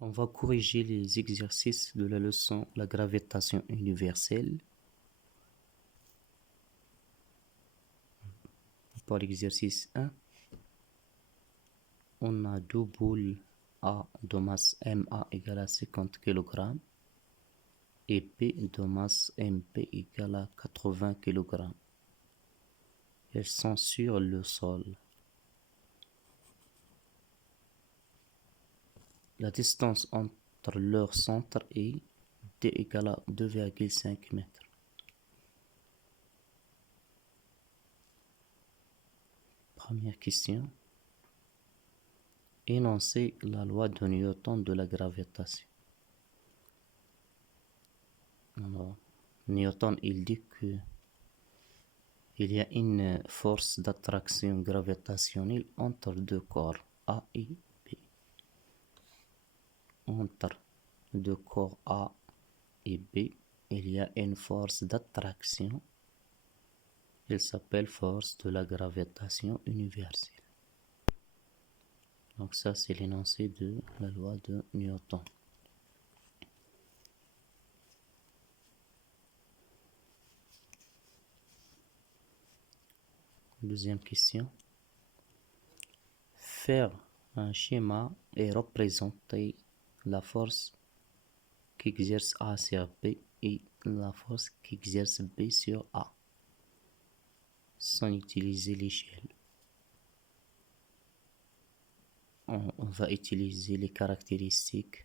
On va corriger les exercices de la leçon La gravitation universelle. Pour l'exercice 1, on a deux boules A de masse MA égale à 50 kg et B de masse MP égale à 80 kg. Elles sont sur le sol. La distance entre leur centre est D égale à 2,5 mètres. Première question. Énoncer la loi de Newton de la gravitation. Alors, Newton, il dit que il y a une force d'attraction gravitationnelle entre deux corps A et B. Entre deux corps A et B, il y a une force d'attraction. Elle s'appelle force de la gravitation universelle. Donc ça, c'est l'énoncé de la loi de Newton. Deuxième question. Faire un schéma et représenter la force qu'exerce A sur B et la force qu'exerce B sur A sans utiliser l'échelle. On va utiliser les caractéristiques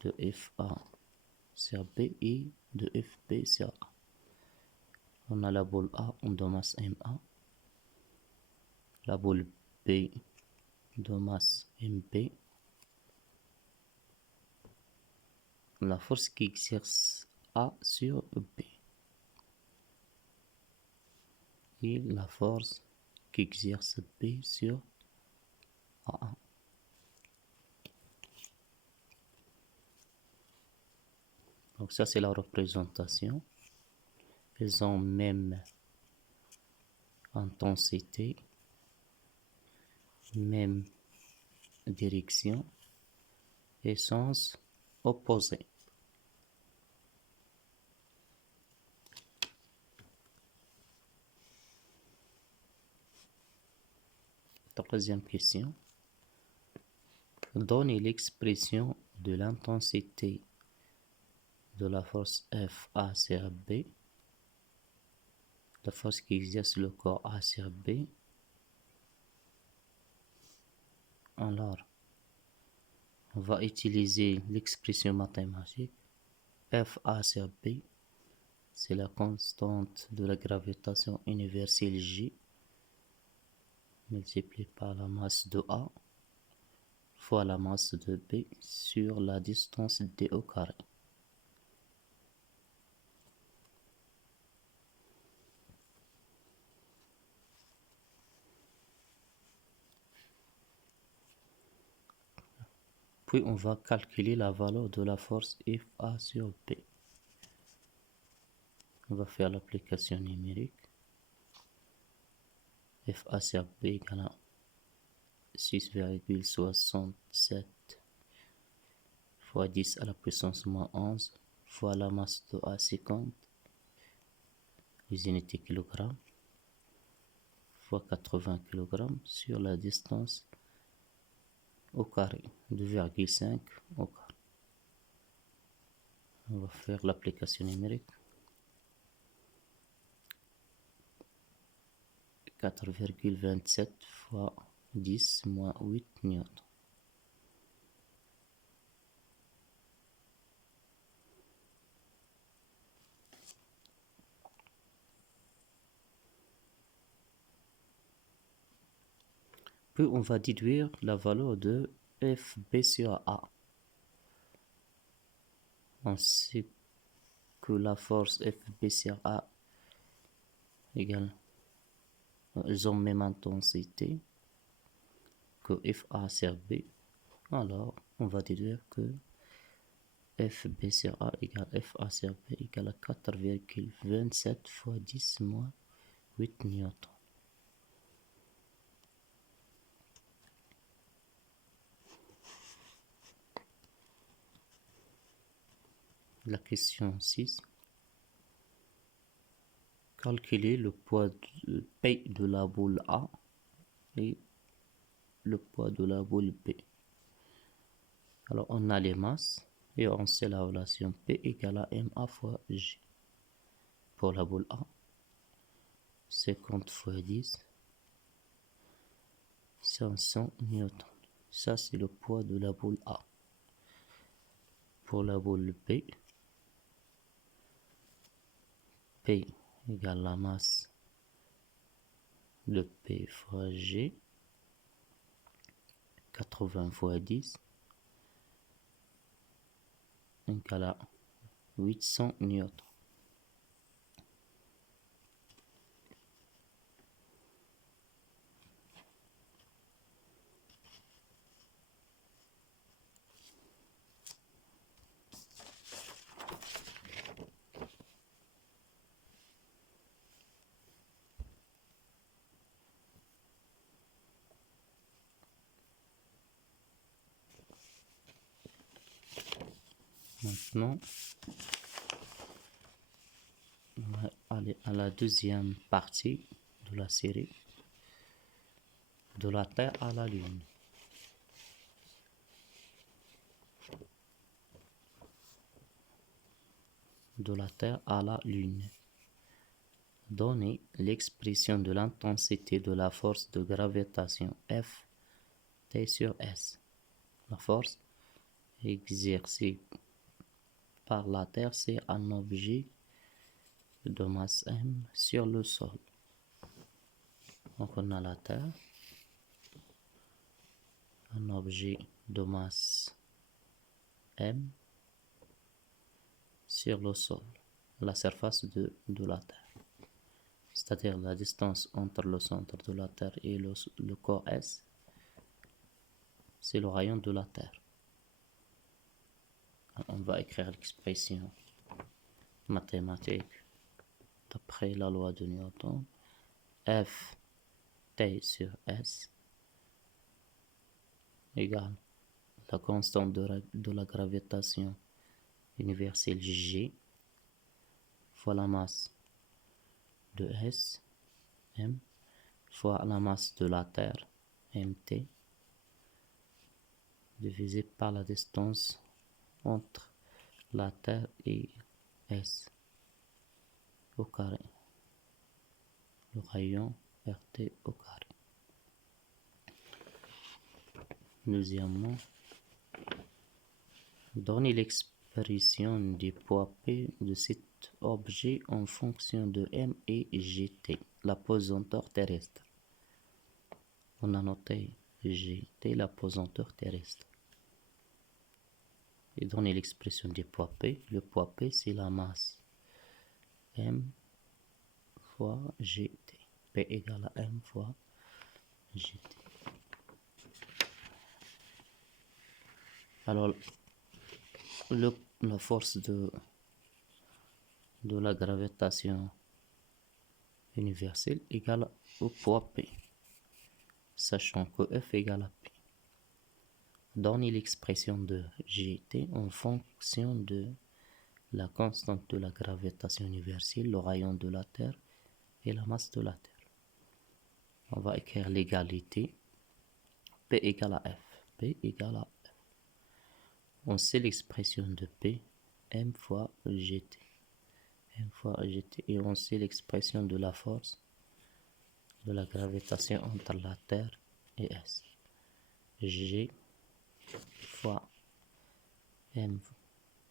de FA sur B et de FB sur A. On a la boule A de masse MA, la boule B de masse MP, la force qui exerce A sur B et la force qui exerce B sur A. Donc ça, c'est la représentation. Elles ont même intensité, même direction et sens opposé. Troisième question. Donnez l'expression de l'intensité de la force FA sur B, la force qui exerce le corps A sur B. Alors, on va utiliser l'expression mathématique. FA sur B, c'est la constante de la gravitation universelle G multiplié par la masse de A fois la masse de B sur la distance D au carré. Puis on va calculer la valeur de la force FA sur B. On va faire l'application numérique. FA sur B égale à 6,67 fois 10 à la puissance moins 11 fois la masse de A 50, les unités kilogrammes, fois 80 kg sur la distance au carré, 2,5 au carré. On va faire l'application numérique. 4,27 fois 10 moins 8 newtons. Puis on va déduire la valeur de FB sur A. On sait que la force FB sur A égale, elles ont même intensité que FA sur B. Alors, on va déduire que FB sur A égale FA sur B égale à 4,27 fois 10 moins 8 newtons. La question 6. Calculer le poids de P de la boule A et le poids de la boule B. Alors, on a les masses et on sait la relation P égale à MA fois G. Pour la boule A, 50 fois 10, 500 newtons. Ça, c'est le poids de la boule A. Pour la boule B, P égale la masse de P fois G, 80 fois 10, égale à 800 newtons. Maintenant, on va aller à la deuxième partie de la série, de la Terre à la Lune. De la Terre à la Lune. Donnez l'expression de l'intensité de la force de gravitation F T sur S. La force exercée par la Terre, c'est un objet de masse M sur le sol. Donc on a la Terre, un objet de masse M sur le sol, la surface de la Terre. C'est-à-dire la distance entre le centre de la Terre et le corps S, c'est le rayon de la Terre. On va écrire l'expression mathématique d'après la loi de Newton. F T sur S égale la constante de la gravitation universelle G fois la masse de S, M, fois la masse de la Terre, MT, divisé par la distance entre la Terre et S au carré. Le rayon RT au carré. Deuxièmement, donnez l'expression du poids P de cet objet en fonction de M et GT, la pesanteur terrestre. On a noté GT, la pesanteur terrestre. Et donnez l'expression du poids P. Le poids P, c'est la masse M fois GT. P égale à M fois GT. Alors, la force de la gravitation universelle égale au poids P, sachant que F égale à P. Donnez l'expression de GT en fonction de la constante de la gravitation universelle, le rayon de la Terre et la masse de la Terre. On va écrire l'égalité P égale à F. P égale à F. On sait l'expression de P, M fois GT. M fois GT. Et on sait l'expression de la force de la gravitation entre la Terre et S. G fois M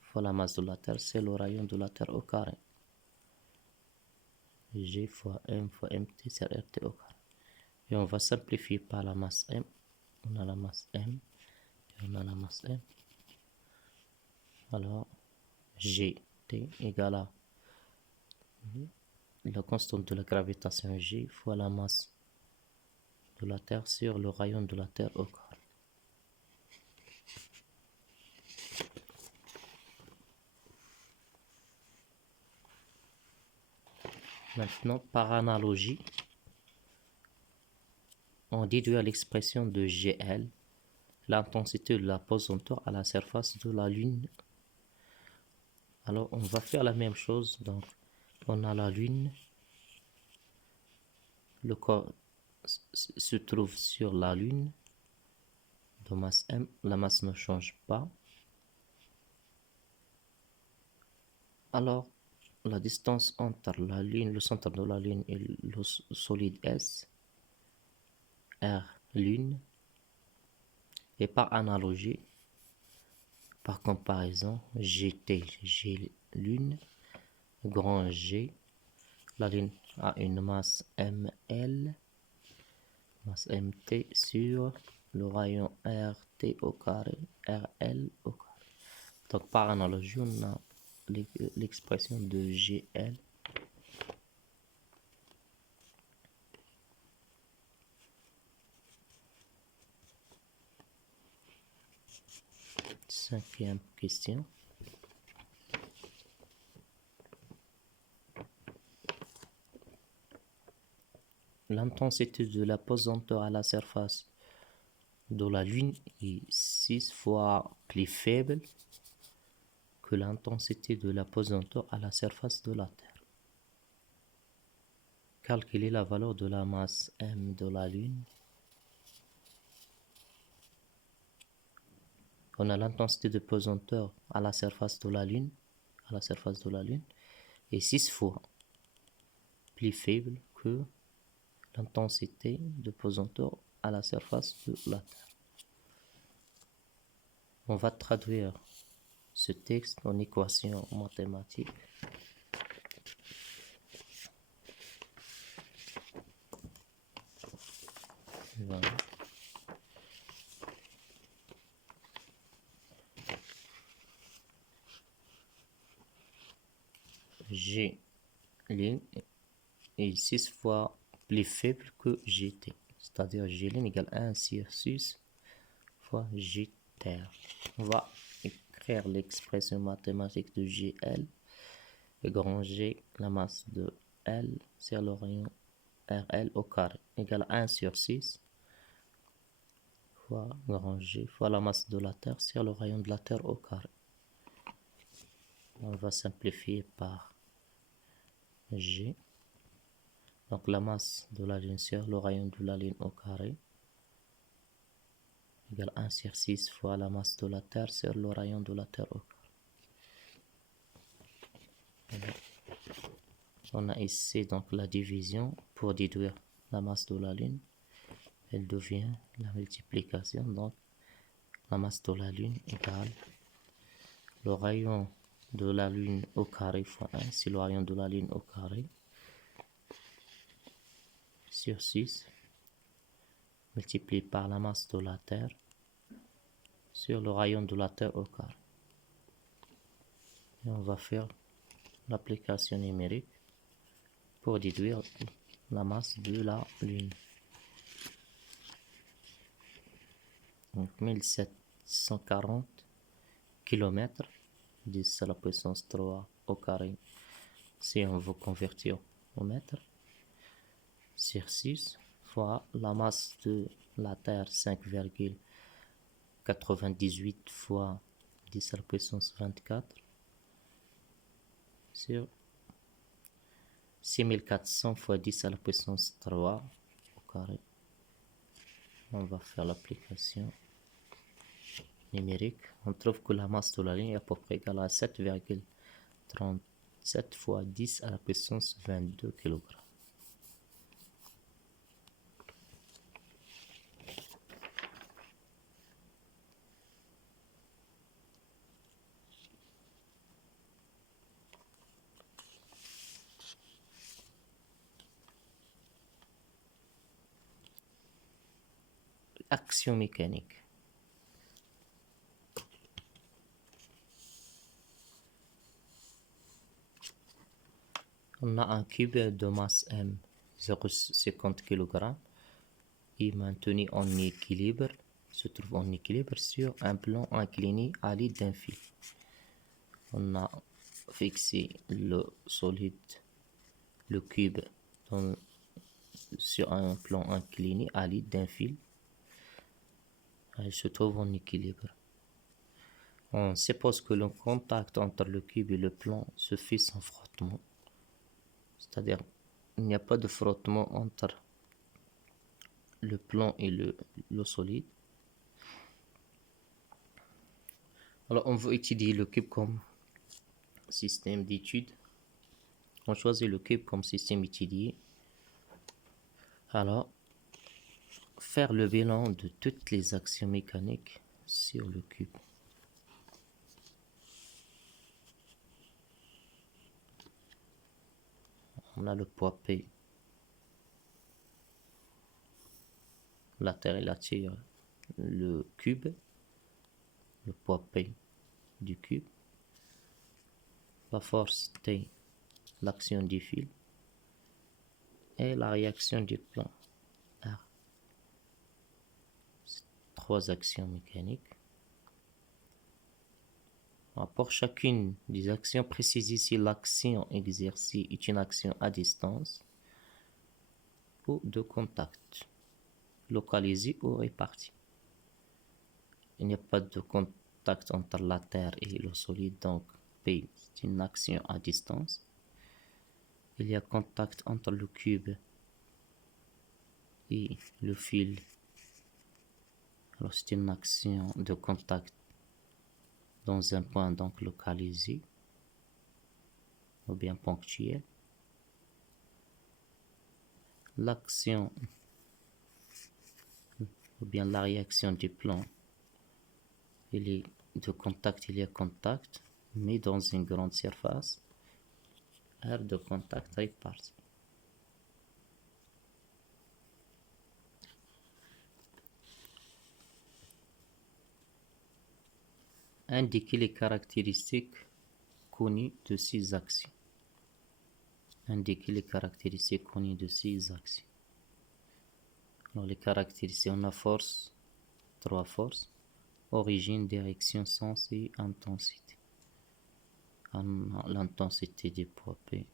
fois la masse de la Terre, c'est le rayon de la Terre au carré. G fois M fois MT, c'est RT au carré. Et on va simplifier par la masse M. On a la masse M et on a la masse M. Alors, GT égale à la constante de la gravitation G fois la masse de la Terre sur le rayon de la Terre au carré. Maintenant, par analogie, on déduit à l'expression de GL l'intensité de la pesanteur à la surface de la Lune Alors, on va faire la même chose. Donc, on a la Lune. Le corps se trouve sur la Lune de masse M. La masse ne change pas. Alors, la distance entre la Lune, le centre de la Lune et le solide S, R Lune, et par analogie, par comparaison, GT, G Lune, grand G, la Lune a une masse ML, masse MT sur le rayon RT au carré, RL au carré. Donc par analogie, on a l'expression de GL. Cinquième question. L'intensité de la pesanteur à la surface de la Lune est 6 fois plus faible que l'intensité de la pesanteur à la surface de la Terre. Calculer la valeur de la masse M de la Lune. On a l'intensité de pesanteur à la surface de la Lune, est 6 fois plus faible que l'intensité de pesanteur à la surface de la Terre. On va traduire ce texte en équation mathématique. Voilà. G Lune est 6 fois plus faible que GT, c'est-à-dire G Lune égale 1 sur 6 fois G Terre. On va écrire l'expression mathématique de GL, le grand G, la masse de L sur le rayon RL au carré, égale 1 sur 6 fois grand G fois la masse de la Terre sur le rayon de la Terre au carré. On va simplifier par G. Donc la masse de la Lune sur le rayon de la Lune au carré égale 1 sur 6 fois la masse de la Terre sur le rayon de la Terre au carré. On a ici donc la division pour déduire la masse de la Lune. Elle devient la multiplication, donc la masse de la Lune égale le rayon de la Lune au carré fois 1, c'est le rayon de la Lune au carré, sur 6, multiplié par la masse de la Terre sur le rayon de la Terre au carré. Et on va faire l'application numérique pour déduire la masse de la Lune. Donc 1740 km, 10 à la puissance 3 au carré, si on veut convertir au mètre, sur 6 fois la masse de la Terre, 5,98 fois 10 à la puissance 24, sur 6400 fois 10 à la puissance 3 au carré. On va faire l'application numérique. On trouve que la masse de la Lune est à peu près égale à 7,37 fois 10 à la puissance 22 kg. Action mécanique. On a un cube de masse M, 0,50 kg, est maintenu en équilibre, se trouve en équilibre sur un plan incliné à l'aide d'un fil. On a fixé le solide, le cube, sur un plan incliné à l'aide d'un fil. Elle se trouve en équilibre. On suppose que le contact entre le cube et le plan se fait sans frottement. C'est-à-dire, il n'y a pas de frottement entre le plan et le solide. Alors, on veut étudier le cube comme système d'étude. On choisit le cube comme système étudié. Alors, faire le bilan de toutes les actions mécaniques sur le cube. On a le poids P. La Terre, elle attire le cube, le poids P du cube. La force T, l'action du fil. Et la réaction du plan R. Trois actions mécaniques. Alors, pour chacune des actions, précisez si l'action exercée est une action à distance ou de contact, localisée ou répartie. Il n'y a pas de contact entre la Terre et le solide, donc P, c'est une action à distance. Il y a contact entre le cube et le fil. Alors c'est une action de contact dans un point donc localisé ou bien ponctuel. L'action ou bien la réaction du plan, il est de contact, il y a contact, mais dans une grande surface. R de contact réparti. Indiquer les caractéristiques connues de ces actions. Indiquer les caractéristiques connues de ces actions. Alors les caractéristiques, on a force, trois forces, origine, direction, sens et intensité. On a l'intensité du poids P,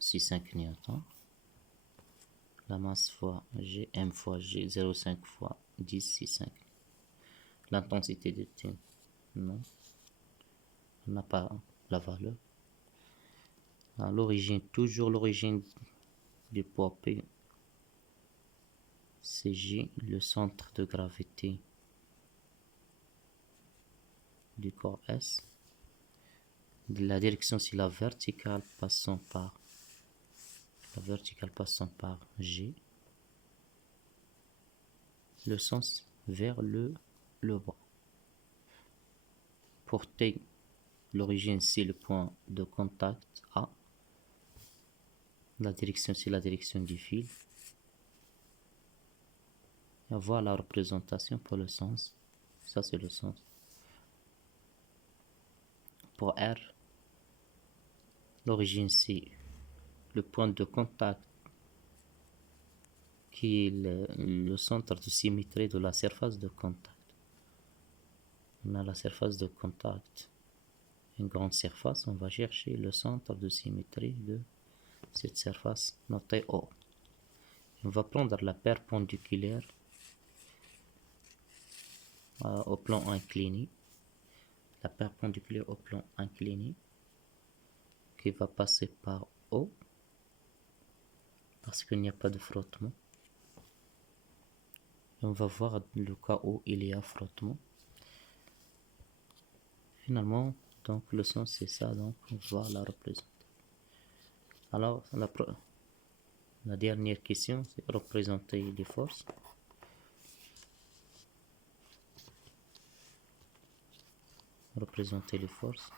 6,5 newtons. La masse fois G, M fois G, 0,5 fois 10, 6,5. L'intensité de T, non, on n'a pas la valeur. À l'origine, toujours l'origine du poids P, c'est G, le centre de gravité du corps S. La direction, c'est la verticale passant par G. Le sens vers le bas. Pour T, l'origine, c'est le point de contact A. La direction, c'est la direction du fil. Et voilà la représentation pour le sens. Ça, c'est le sens. Pour R, l'origine, c'est le point de contact qui est le centre de symétrie de la surface de contact. On a la surface de contact, une grande surface. On va chercher le centre de symétrie de cette surface notée O. On va prendre la perpendiculaire au plan incliné. La perpendiculaire au plan incliné qui va passer par O parce qu'il n'y a pas de frottement. On va voir le cas où il y a frottement. Finalement, donc le sens c'est ça, donc on va la représenter. Alors la dernière question, c'est représenter les forces. Représenter les forces.